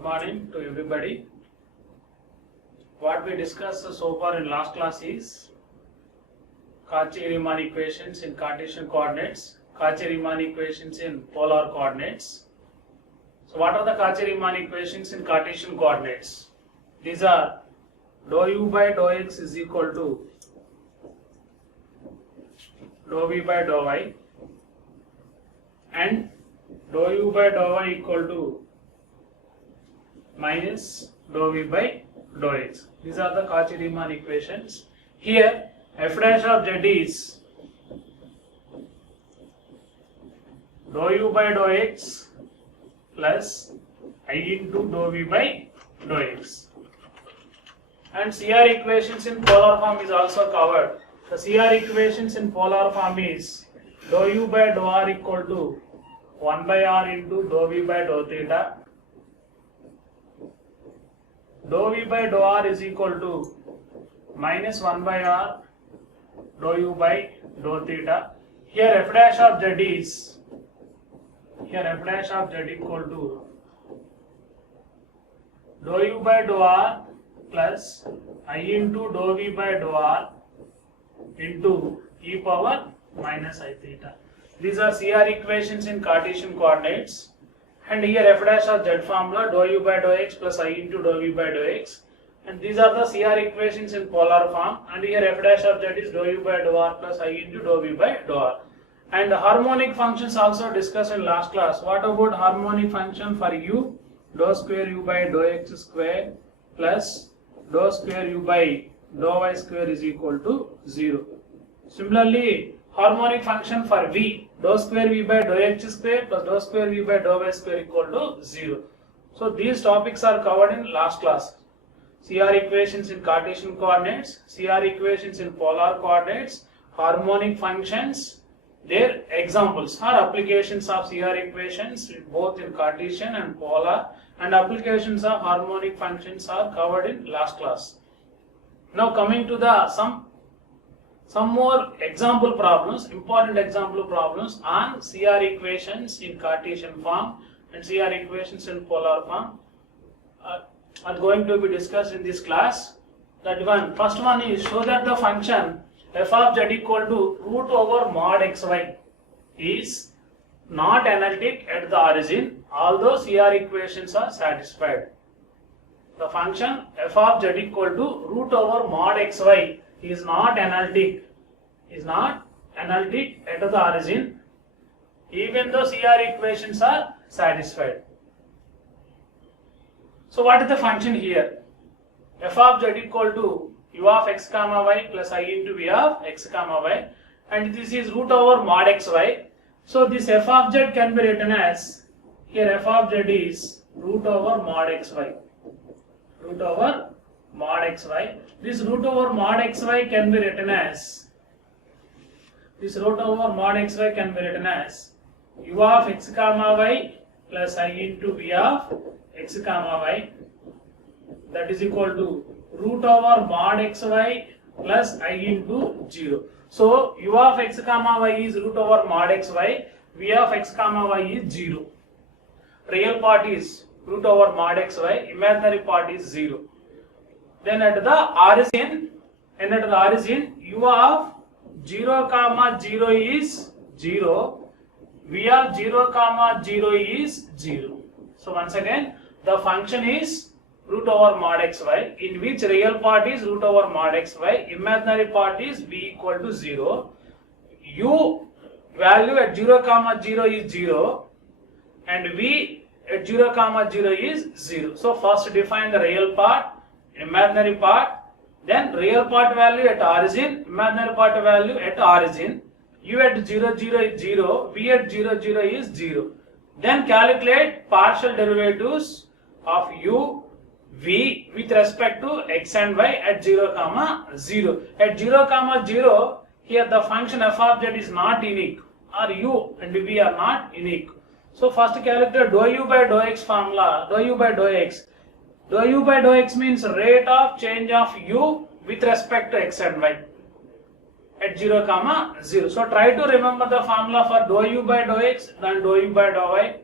Good morning to everybody. What we discussed so far in last class is Cauchy-Riemann equations in Cartesian coordinates, Cauchy-Riemann equations in polar coordinates. So what are the Cauchy-Riemann equations in Cartesian coordinates? These are dou u by dou x is equal to dou v by dou y and dou u by dou y equal to minus dou v by dou x. These are the Cauchy-Riemann equations. Here f dash of z is dou u by dou x plus I into dou v by dou x. And CR equations in polar form is also covered. The CR equations in polar form is dou u by dou r equal to 1 by r into dou v by dou theta. Dou v by dou r is equal to minus 1 by r dou u by dou theta. Here f dash of z is equal to dou u by dou r plus I into dou v by dou r into e power minus I theta. These are CR equations in Cartesian coordinates. And here f dash of z formula dou u by dou x plus I into dou v by dou x. And these are the CR equations in polar form. And here f dash of z is dou u by dou r plus I into dou v by dou r. And harmonic functions also discussed in last class. What about harmonic function for u? Dou square u by dou x square plus dou square u by dou y square is equal to 0. Similarly, harmonic function for v, dou square v by dou x square plus dou square v by dou y square equal to 0. So these topics are covered in last class. CR equations in Cartesian coordinates, CR equations in polar coordinates, harmonic functions, their examples or applications of CR equations both in Cartesian and polar, and applications of harmonic functions are covered in last class. Now coming to the some more example problems, important example problems on CR equations in Cartesian form and CR equations in polar form are going to be discussed in this class. That one, first one is show that the function f of z equal to root over mod xy is not analytic at the origin, although CR equations are satisfied. The function f of z equal to root over mod xy is not analytic at the origin, even though CR equations are satisfied. So what is the function here? F of z equal to u of x comma y plus I into v of x comma y, and this is root over mod xy. So this f of z can be written as, here f of z is root over mod xy. Root over mod xy. This root over mod xy can be written as, u of x comma y plus I into v of x comma y, that is equal to root over mod xy plus I into 0. So u of x comma y is root over mod xy, v of x comma y is 0. Real part is root over mod xy, imaginary part is 0. Then at the origin, u of 0 comma 0 is 0, v of 0 comma 0 is 0. So once again, the function is root over mod xy, in which real part is root over mod xy, imaginary part is v equal to 0, u value at 0 comma 0 is 0, and v at 0 comma 0 is 0. So first define the real part, imaginary part, then real part value at origin, imaginary part value at origin, u at 0 0 is 0, v at 0 0 is 0. Then calculate partial derivatives of u, v with respect to x and y at 0 comma 0. At 0 comma 0, here the function f of z is not unique, or u and v are not unique. So first calculate dou u by dou x formula, dou u by dou x. Dou u by dou x means rate of change of u with respect to x and y at 0 comma 0. So try to remember the formula for dou u by dou x and dou u by dou y.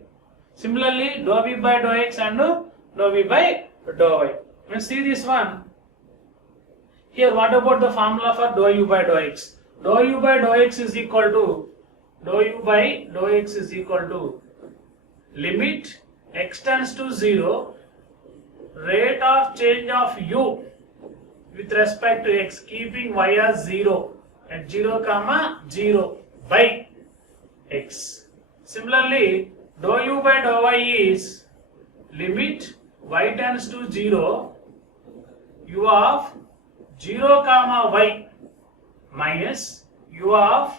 Similarly, dou v by dou x and dou v by dou y. Let's see this one. Here, what about the formula for dou u by dou x? Dou u by dou x is equal to limit x tends to 0, rate of change of u with respect to x, keeping y as 0 at 0 comma 0 by x. Similarly, dou u by dou y is limit y tends to 0, u of 0 comma y minus u of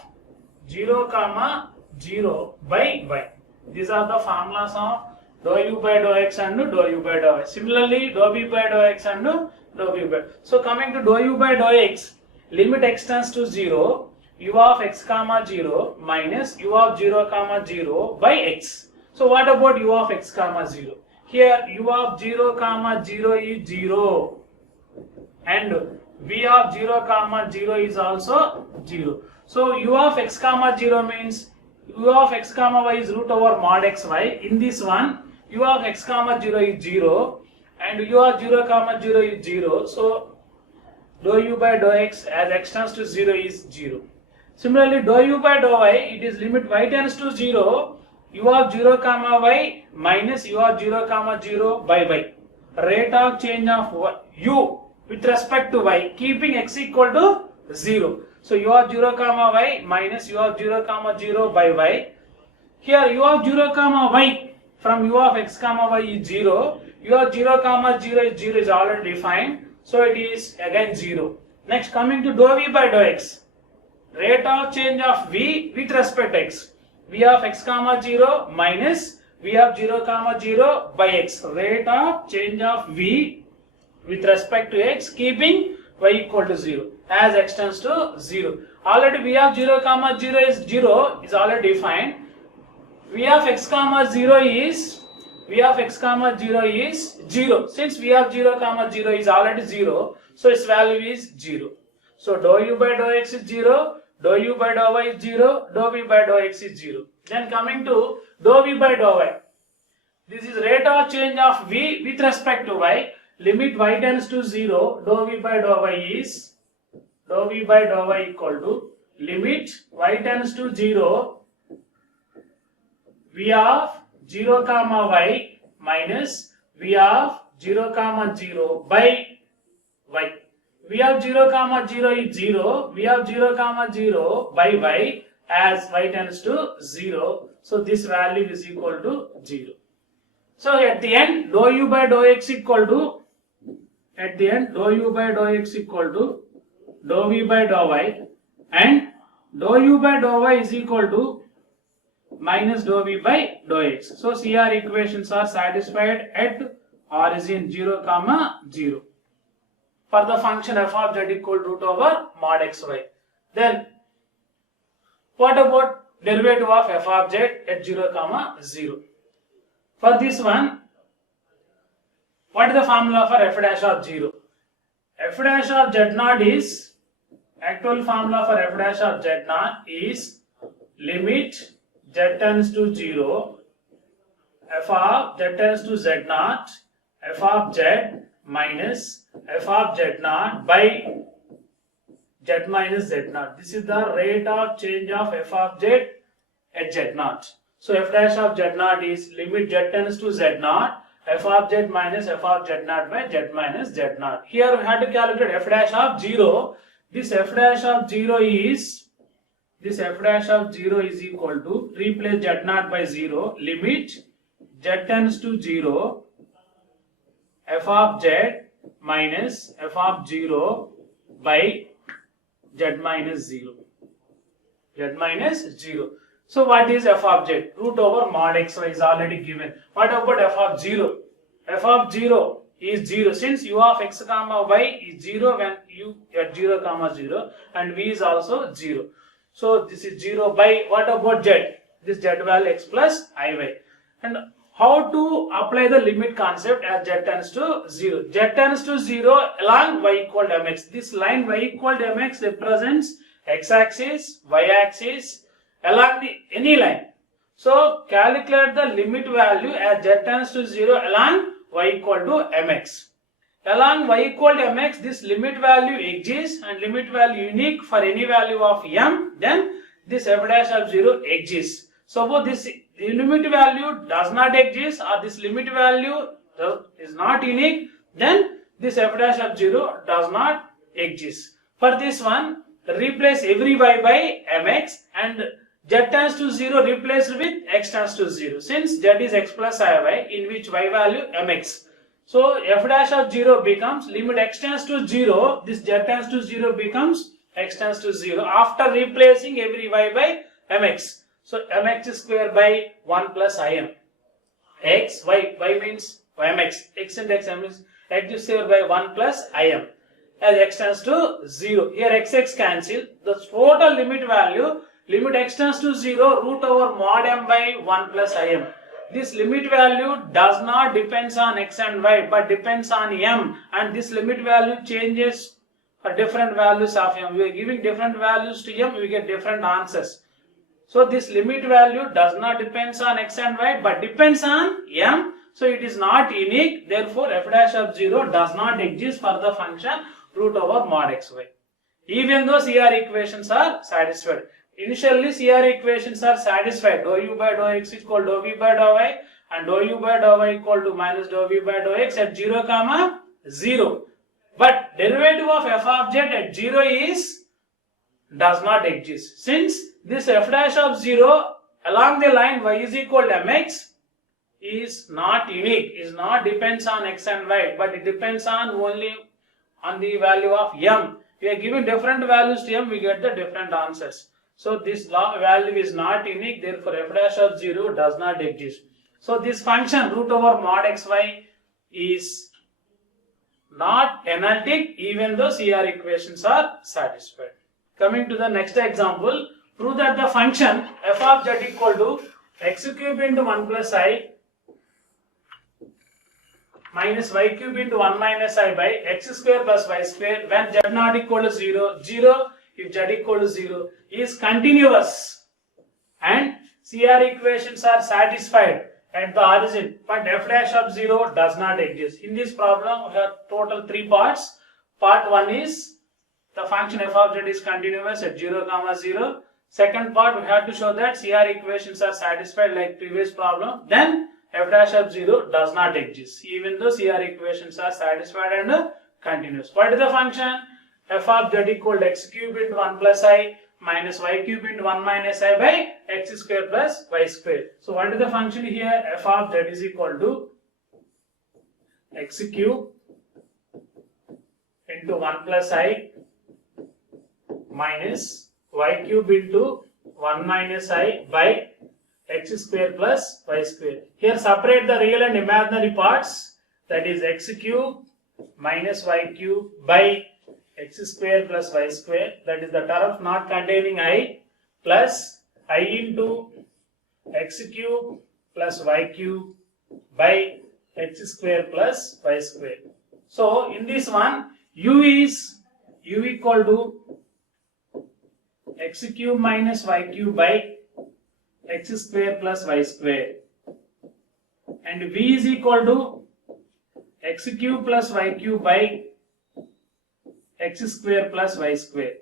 0 comma 0 by y. These are the formulas of dou u by dou x and dou u by dou y. Similarly, dou v by dou x and dou v by. So coming to dou u by dou x, limit x tends to 0, u of x comma 0 minus u of 0 comma 0 by x. So what about u of x comma 0? Here u of 0 comma 0 is 0 and v of 0 comma 0 is also 0. So u of x comma 0 means u of x comma y is root over mod xy. In this one, u of x comma 0 is 0 and u of 0 comma 0 is 0. So dou u by dou x as x tends to 0 is 0. Similarly, dou u by dou y, it is limit y tends to 0, u of 0 comma y minus u of 0 comma 0 by y. Rate of change of u with respect to y, keeping x equal to 0. So u of 0 comma y minus u of 0 comma 0 by y. Here u of 0 comma y from u of x comma y is 0. U of 0 comma 0 is already defined. So it is again 0. Next, coming to dou v by dou x. Rate of change of v with respect to x. V of x comma 0 minus v of 0 comma 0 by x. Rate of change of v with respect to x, keeping y equal to 0 as x tends to 0. Already v of 0 comma 0 is already defined. V of x comma 0 is 0. Since v of 0 comma 0 is already 0, so its value is 0. So dou u by dou x is 0, dou u by dou y is 0, dou v by dou x is 0. Then coming to dou v by dou y. This is rate of change of v with respect to y. Limit y tends to 0, dou v by dou y equal to limit y tends to 0, v of 0 comma y minus v of 0 comma 0 by y. V of 0 comma 0 is 0, v of 0 comma 0 by y as y tends to 0. So this value is equal to 0. So at the end, dou u by dou x equal to dou v by dou y, and dou u by dou y is equal to minus dou v by dou x. So CR equations are satisfied at origin 0 comma 0 for the function f of z equal to root over mod xy. Then what about derivative of f of z at 0 comma 0? For this one, what is the formula for f dash of 0? F dash of z naught is, actual formula for f dash of z naught is limit z tends to 0, f of z tends to z naught, f of z minus f of z naught by z minus z naught. This is the rate of change of f of z at z naught. So f dash of z naught is limit z tends to z naught, f of z minus f of z naught by z minus z naught. Here we have to calculate f dash of 0. This f dash of 0 is equal to, replace z naught by 0, limit z tends to 0, f of z minus f of 0 by z minus 0. So what is f of z? Root over mod xy is already given. What about f of 0? F of 0 is 0. Since u of x comma y is 0 when u at 0 comma 0 and v is also 0. So this is 0 by, what about z? This z value x plus iy. And how to apply the limit concept as z tends to 0? Z tends to 0 along y equal to mx. This line y equal to mx represents x-axis, y-axis, along any line. So calculate the limit value as z tends to 0 along y equal to mx. Along y equal to mx, this limit value exists and limit value unique for any value of m, then this f dash of 0 exists. Suppose this limit value does not exist or this limit value is not unique, then this f dash of 0 does not exist. For this one, replace every y by mx and z tends to 0 replaced with x tends to 0. Since z is x plus iy, in which y value mx. So f dash of 0 becomes limit x tends to 0, this z tends to 0 becomes x tends to 0 after replacing every y by mx. So mx square by 1 plus im. X, y means mx, x and x square by 1 plus im. As x tends to 0. Here x cancel. The total limit value, limit x tends to 0 root over mod m by 1 plus im. This limit value does not depends on x and y but depends on m, and this limit value changes for different values of m. We are giving different values to m, we get different answers. So this limit value does not depends on x and y but depends on m. So it is not unique. Therefore f dash of 0 does not exist for the function root over mod xy. Even though CR equations are satisfied. Initially CR equations are satisfied. Dou u by dou x is equal to dou v by dou y and dou u by dou y equal to minus dou v by dou x at 0 comma 0. But derivative of f of z at 0 does not exist. Since this f dash of 0 along the line y is equal to mx is not unique, is not depends on x and y but it depends on only on the value of m. We are giving different values to m, we get the different answers. So this value is not unique, therefore f dash of 0 does not exist. So this function root over mod xy is not analytic even though CR equations are satisfied. Coming to the next example, prove that the function f of z equal to x cube into 1 plus I minus y cube into 1 minus I by x square plus y square when z not equal to 0, 0 if z equal to 0 is continuous and CR equations are satisfied at the origin but f dash of 0 does not exist. In this problem we have total 3 parts. Part 1 is the function f of z is continuous at 0 comma 0. Second part we have to show that CR equations are satisfied like previous problem. Then f dash of 0 does not exist even though CR equations are satisfied and continuous. What is the function? F of z equal to x cube into 1 plus I minus y cube into 1 minus I by x square plus y square. So what is the function here? F of z is equal to x cube into 1 plus I minus y cube into 1 minus I by x square plus y square. Here separate the real and imaginary parts, that is x cube minus y cube by x square plus y square, that is the term not containing I, plus I into x cube plus y cube by x square plus y square. So in this one u equal to x cube minus y cube by x square plus y square and v is equal to x cube plus y cube by x square plus y square.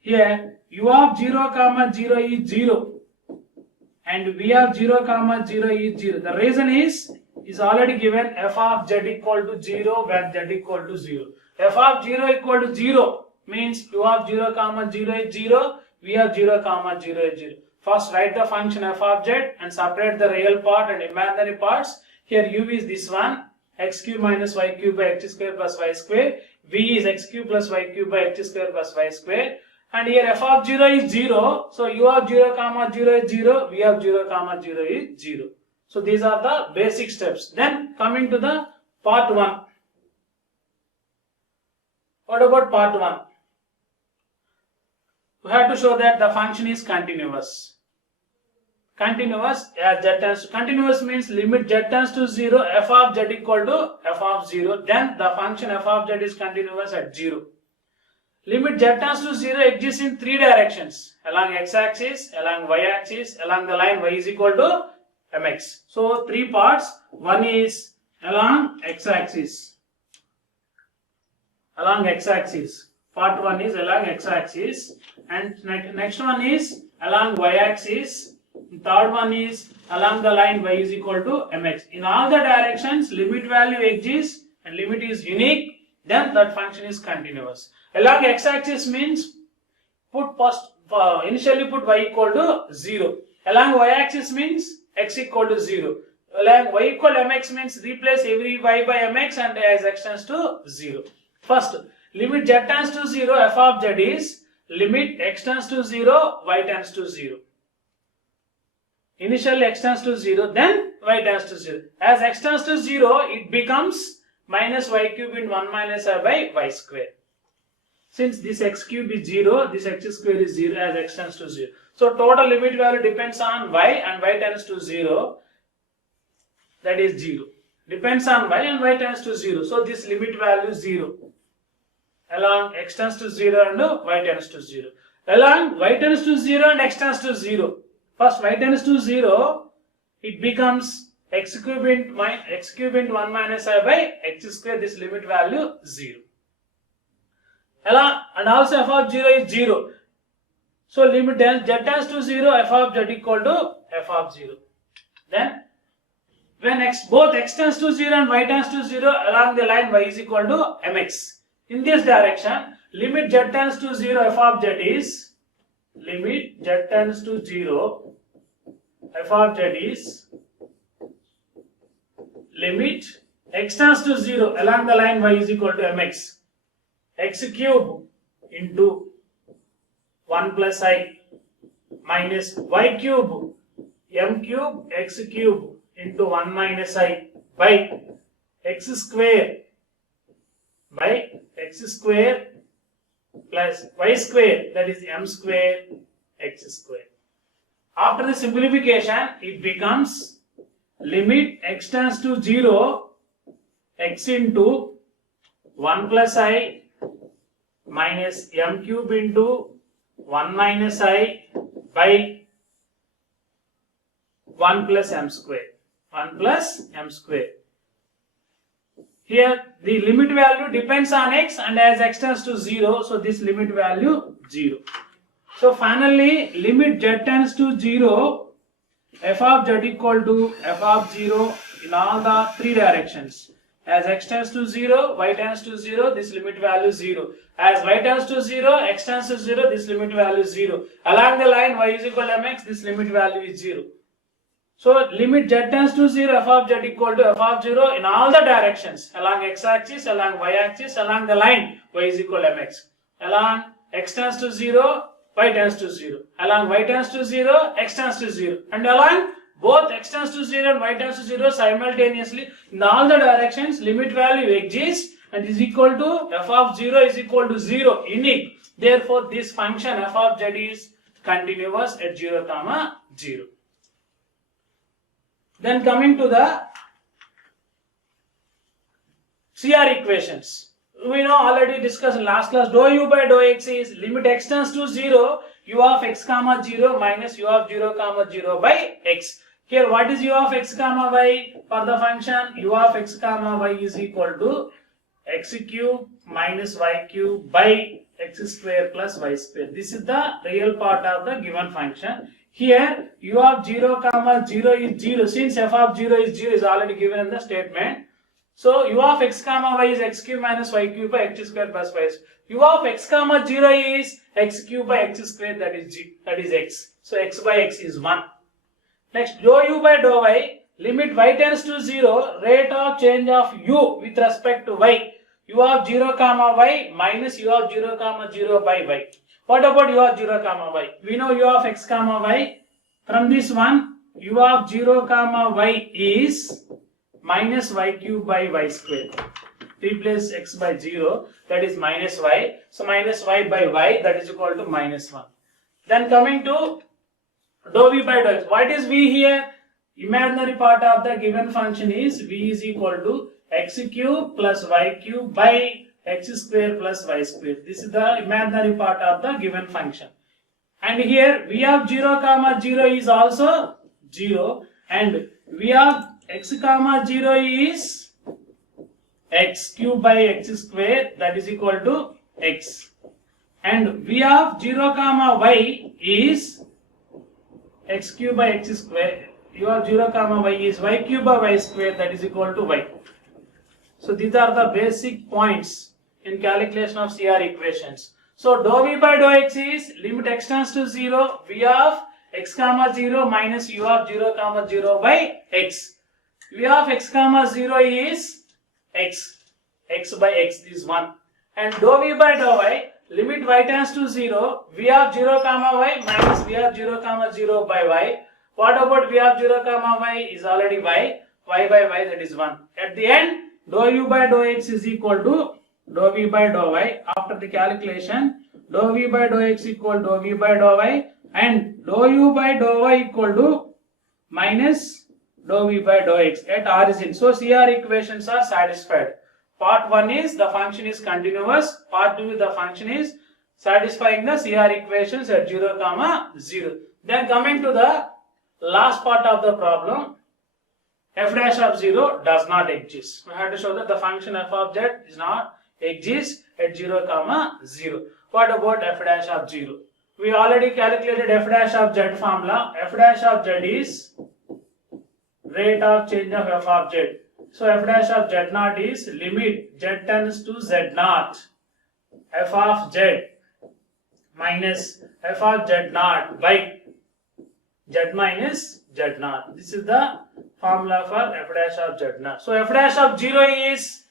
Here u of 0 comma 0 is 0 and v of 0 comma 0 is 0. The reason is already given f of z equal to 0 when z equal to 0. F of 0 equal to 0 means u of 0 comma 0 is 0, v of 0 comma 0 is 0. First write the function f of z and separate the real part and imaginary parts. Here u is this one, x cube minus y cube by x square plus y square. V is x cube plus y cube by x square plus y square. And here f of 0 is 0. So u of 0 comma 0 is 0, v of 0 comma 0 is 0. So these are the basic steps. Then coming to the part 1. What about part 1? We have to show that the function is continuous. Continuous as z tends to, continuous means limit z tends to 0, f of z equal to f of 0. Then the function f of z is continuous at 0. Limit z tends to 0 exists in 3 directions. Along x axis, along y axis, along the line y is equal to mx. So 3 parts. One is along x-axis. Along x-axis. Part 1 is along x-axis, and next one is along y-axis. Third one is along the line y is equal to mx. In all the directions, limit value exists and limit is unique, then that function is continuous. Along x-axis means initially put y equal to 0. Along y-axis means x equal to 0. Along y equal to mx means replace every y by mx and as x tends to 0. First, limit z tends to 0, f of z is limit x tends to 0, y tends to 0. Initially x tends to 0, then y tends to 0. As x tends to 0, it becomes minus y cube into 1 minus I by y square. Since this x cube is 0, this x square is 0 as x tends to 0. So total limit value depends on y and y tends to 0. That is 0. Depends on y and y tends to 0. So this limit value is 0. Along x tends to 0 and y tends to 0. Along y tends to 0 and x tends to 0. First y tends to 0, it becomes x cube into 1 minus I by x square, this limit value 0. Along, and also f of 0 is 0. So limit z tends to 0, f of z equal to f of 0. Then when both x tends to 0 and y tends to 0, along the line y is equal to mx. In this direction, limit z tends to 0, f of z is limit z tends to 0, f of z is limit x tends to 0, along the line y is equal to mx. X cube into 1 plus I minus y cube m cube x cube into 1 minus I by x square plus y square, that is m square x square. After the simplification, it becomes limit x tends to 0, x into 1 plus I minus m cube into 1 minus I by 1 plus m square. 1 plus m square. Here the limit value depends on x, and as x tends to 0, so this limit value 0. So finally limit z tends to 0, f of z equal to f of 0 in all the 3 directions. As x tends to 0, y tends to 0, this limit value is 0. As y tends to 0, x tends to 0, this limit value is 0. Along the line y is equal to mx, this limit value is 0. So limit z tends to 0, f of z equal to f of 0 in all the directions. Along x-axis, along y-axis, along the line y is equal to mx. Along x tends to 0, y tends to 0. Along y tends to 0, x tends to 0. And along both x tends to 0 and y tends to 0 simultaneously in all the directions, limit value exists and is equal to f of 0 is equal to 0, unique. Therefore this function f of z is continuous at 0 comma 0. Then coming to the CR equations. We know already discussed in last class, dou u by dou x is limit x tends to 0, u of x comma 0 minus u of 0 comma 0 by x. Here what is u of x comma y for the function? U of x comma y is equal to x cube minus y cube by x square plus y square. This is the real part of the given function. Here u of 0 comma 0 is 0, since f of 0 is 0 is already given in the statement. So u of x comma y is x cube minus y cube by x square plus y square. U of x comma 0 is x cube by x square, that is x. So x by x is 1. Next, dou u by dou y, limit y tends to 0, rate of change of u with respect to y. U of 0 comma y minus u of 0 comma 0 by y. What about u of 0 comma y? We know u of x comma y. From this one, u of 0 comma y is minus y cube by y square. Replace x by 0, that is minus y. So minus y by y, that is equal to minus 1. Then coming to dou v by dou x. What is v here? Imaginary part of the given function is v is equal to x cube plus y cube by x square plus y square. This is the imaginary part of the given function. And here v of 0 comma 0 is also 0. and v of x comma 0 is x cube by x square, that is equal to x, and v of 0 comma y is x cube by x square, u of 0 comma y is y cube by y square, that is equal to y. So these are the basic points in calculation of CR equations. So dou v by dou x is limit x tends to 0, v of x comma 0 minus u of 0 comma 0 by x. v of x comma 0 is x, x by x is 1, and dou v by dou y, limit y tends to 0, v of 0 comma y minus v of 0 comma 0 by y. What about v of 0 comma y is already y by y, that is 1. At the end, dou u by dou x is equal to dou v by dou y. After the calculation, dou v by dou x equal dou v by dou y, and dou u by dou y equal to minus dou v by dou x at origin. So CR equations are satisfied. Part 1 is the function is continuous. Part 2 is the function is satisfying the CR equations at 0 comma 0. Then coming to the last part of the problem, f dash of 0 does not exist. We have to show that the function f of z is not exist at 0 comma 0. What about f dash of 0? We already calculated f dash of z formula. F dash of z is rate of change of f of z. So f dash of z naught is limit z tends to z naught f of z minus f of z naught by z minus z naught. This is the formula for f dash of z naught. So f dash of 0 is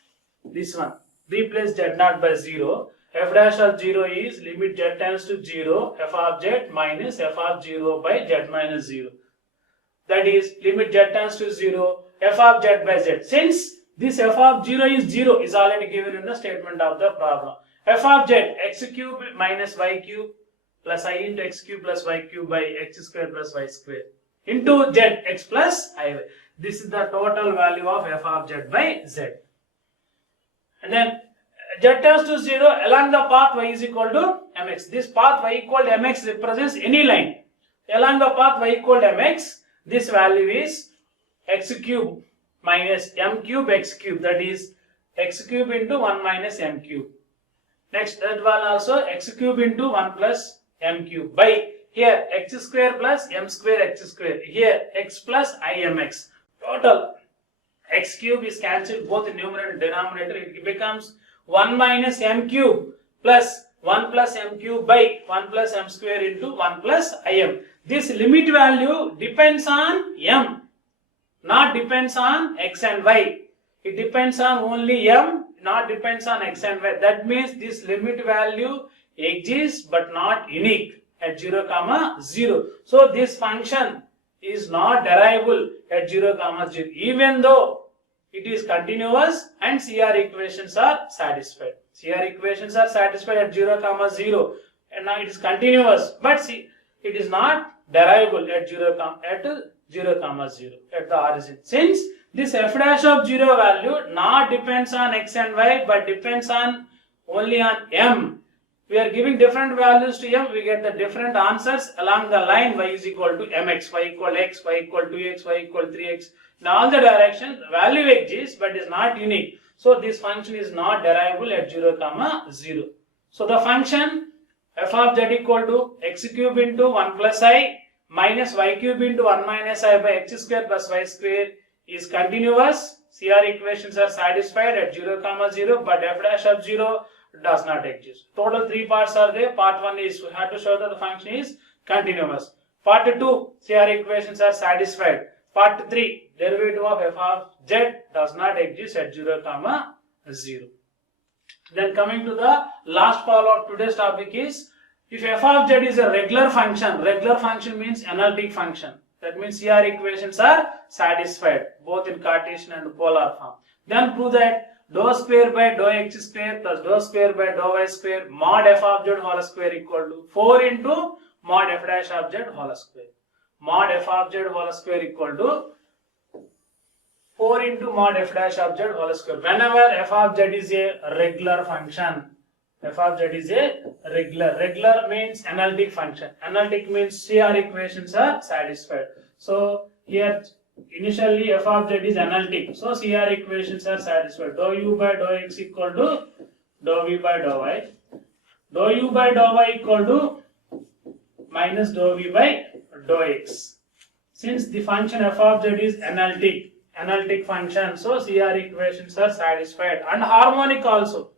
this one. Replace z naught by 0. F dash of 0 is limit z tends to 0 f of z minus f of 0 by z minus 0. That is limit z tends to 0 f of z by z. Since this f of 0 is already given in the statement of the problem. F of z, x cube minus y cube plus I into x cube plus y cube by x square plus y square into z, x plus I. This is the total value of f of z by z. And then z tends to 0 along the path y is equal to mx. This path y equal to mx represents any line. Along the path y equal to mx, this value is x cube minus m cube x cube, that is x cube into 1 minus m cube. Next, that one also x cube into 1 plus m cube by here x square plus m square x square, here x plus imx. Total x cube is cancelled both in numerator and denominator. It becomes 1 minus m cube plus 1 plus m cube by 1 plus m square into 1 plus im. This limit value depends on m, not depends on x and y. It depends on only m, not depends on x and y. That means this limit value exists but not unique at 0 comma 0. So this function is not derivable at 0 comma 0, even though it is continuous and CR equations are satisfied. CR equations are satisfied at 0 comma 0, and now it is continuous, but see, it is not derivable at 0 comma 0 at the origin. Since this f dash of 0 value not depends on x and y but depends on only on m, we are giving different values to m, we get the different answers along the line y is equal to mx, y equal x, y equal 2x, y equal 3x. In all the directions, the value exists but is not unique. So this function is not derivable at 0 comma 0. So the function f of z equal to x cube into 1 plus I minus y cube into 1 minus I by x square plus y square is continuous. CR equations are satisfied at 0 comma 0, but f dash of 0 does not exist. Total 3 parts are there. Part 1 is we have to show that the function is continuous. Part 2, CR equations are satisfied. Part 3, derivative of f of z does not exist at 0 comma 0. Then coming to the last part of today's topic is, if f of z is a regular function means analytic function. That means CR equations are satisfied both in Cartesian and polar form. Then prove that dou square by dou x square plus dou square by dou y square mod f of z whole square equal to 4 into mod f dash of z whole square. Mod f of z whole square equal to 4 into mod f dash of z whole square. Whenever f of z is a regular function, f of z is a regular means analytic function. Analytic means CR equations are satisfied. So here initially f of z is analytic, so CR equations are satisfied. Dou u by dou x equal to dou v by dou y. Dou u by dou y equal to minus dou v by dou x. Since the function f of z is analytic function, so CR equations are satisfied, and harmonic also.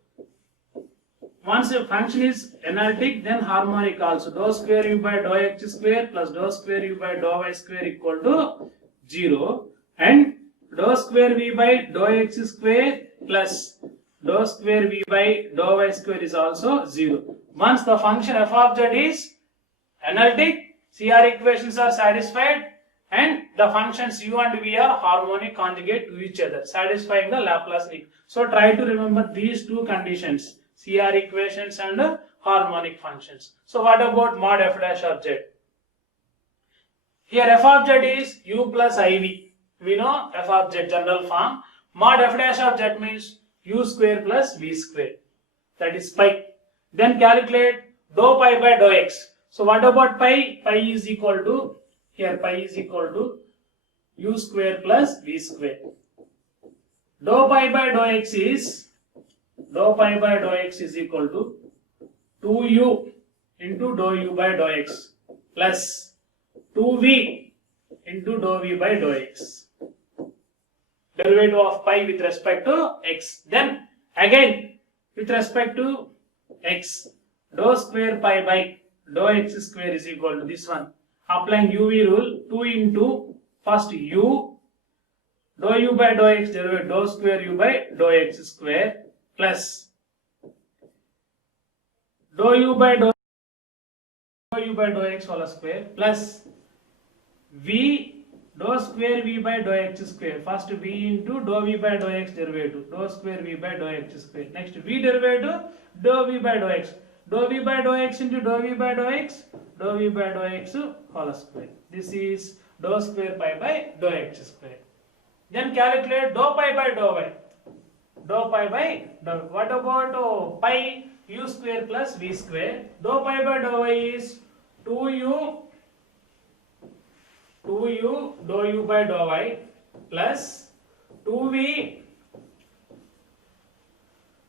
Once a function is analytic, then harmonic also. Dou square u by dou x square plus dou square u by dou y square equal to 0, and dou square v by dou x square plus dou square v by dou y square is also 0. Once the function f of z is analytic, CR equations are satisfied, and the functions u and v are harmonic conjugate to each other, satisfying the Laplace equation. So try to remember these two conditions, CR equations and harmonic functions. So what about mod f dash of z? Here f of z is u plus iv. We know f of z general form. Mod f dash of z means u square plus v square. That is pi. Then calculate dou pi by dou x. So what about pi? Pi is equal to, here pi is equal to u square plus v square. Dou pi by dou x is equal to 2u into dou u by dou x plus 2v into dou v by dou x. Derivative of pi with respect to x. Then again with respect to x, dou square pi by dou x square is equal to this one. Applying uv rule, 2 into first u, dou u by dou x derivative dou square u by dou x square plus dou u by dou x whole square plus v dou square v by dou x square. First v into dou v by dou x derivative dou square v by dou x square. Next v derivative dou v by dou x. Dou v by dou x into dou v by dou x whole square. This is dou square pi by dou x square. Then calculate dou pi by dou y. Dou pi by dou. What about pi u square plus v square? Dou pi by dou y is 2u dou u by dou y plus 2v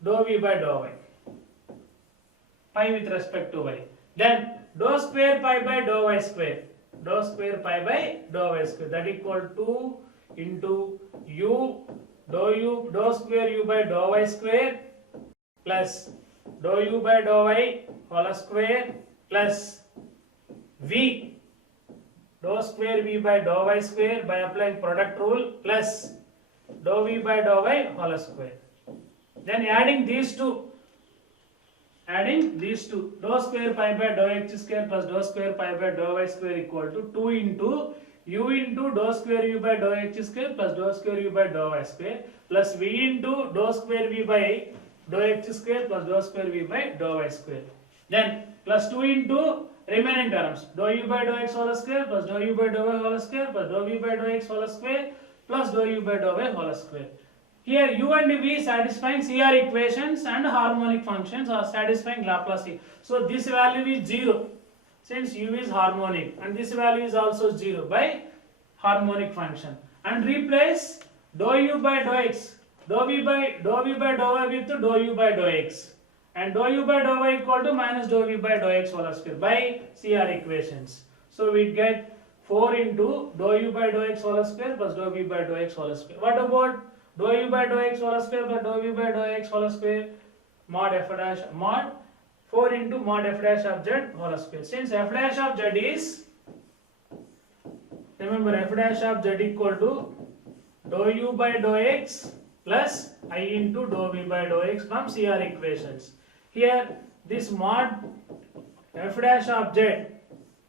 dou v by dou y. Pi with respect to y. Then dou square pi by dou y square. Dou square pi by dou y square. That equal 2 into u dou square u by dou y square plus dou u by dou y whole square plus v dou square v by dou y square by applying product rule plus dou v by dou y whole square. Then adding these two, dou square pi by dou x square plus dou square pi by dou y square equal to 2 into u into dou square u by dou x square plus dou square u by dou y square plus v into dou square v by dou x square plus dou square v by dou y square. Then plus 2 into remaining terms, dou u by dou x whole square plus dou u by dou y whole square plus dou v by dou x whole square plus dou u by dou y whole square. Here u and v satisfying CR equations and harmonic functions are satisfying Laplace. So this value is 0 since u is harmonic, and this value is also 0 by harmonic function, and replace dou u by dou x, dou v by dou y with dou u by dou x, and dou u by dou y equal to minus dou v by dou x whole square by CR equations. So we get 4 into dou u by dou x whole square plus dou v by dou x whole square. What about dou u by dou x whole square plus dou v by dou x whole square? Mod f dash mod 4 into mod f dash of z whole square. Since f dash of z is, remember f dash of z equal to dou u by dou x plus I into dou v by dou x from CR equations. Here this mod f dash of z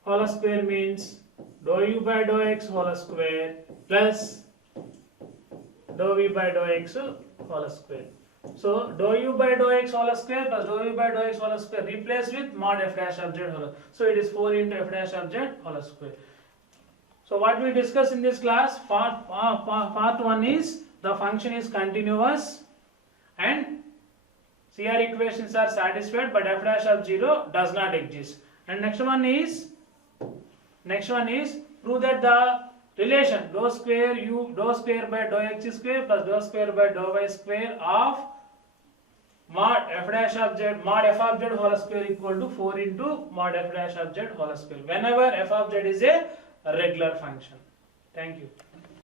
whole square means dou u by dou x whole square plus dou v by dou x whole square. So dou u by dou x whole square plus dou v by dou x whole square replace with mod f dash of z whole. So it is 4 into f dash of z whole square. So what we discuss in this class, part 1 is the function is continuous and CR equations are satisfied, but f dash of 0 does not exist. And next one is prove that the relation dou square by dou x square plus dou square by dou y square of mod f dash of z mod f of z whole square equal to 4 into mod f dash of z whole square whenever f of z is a regular function. Thank you.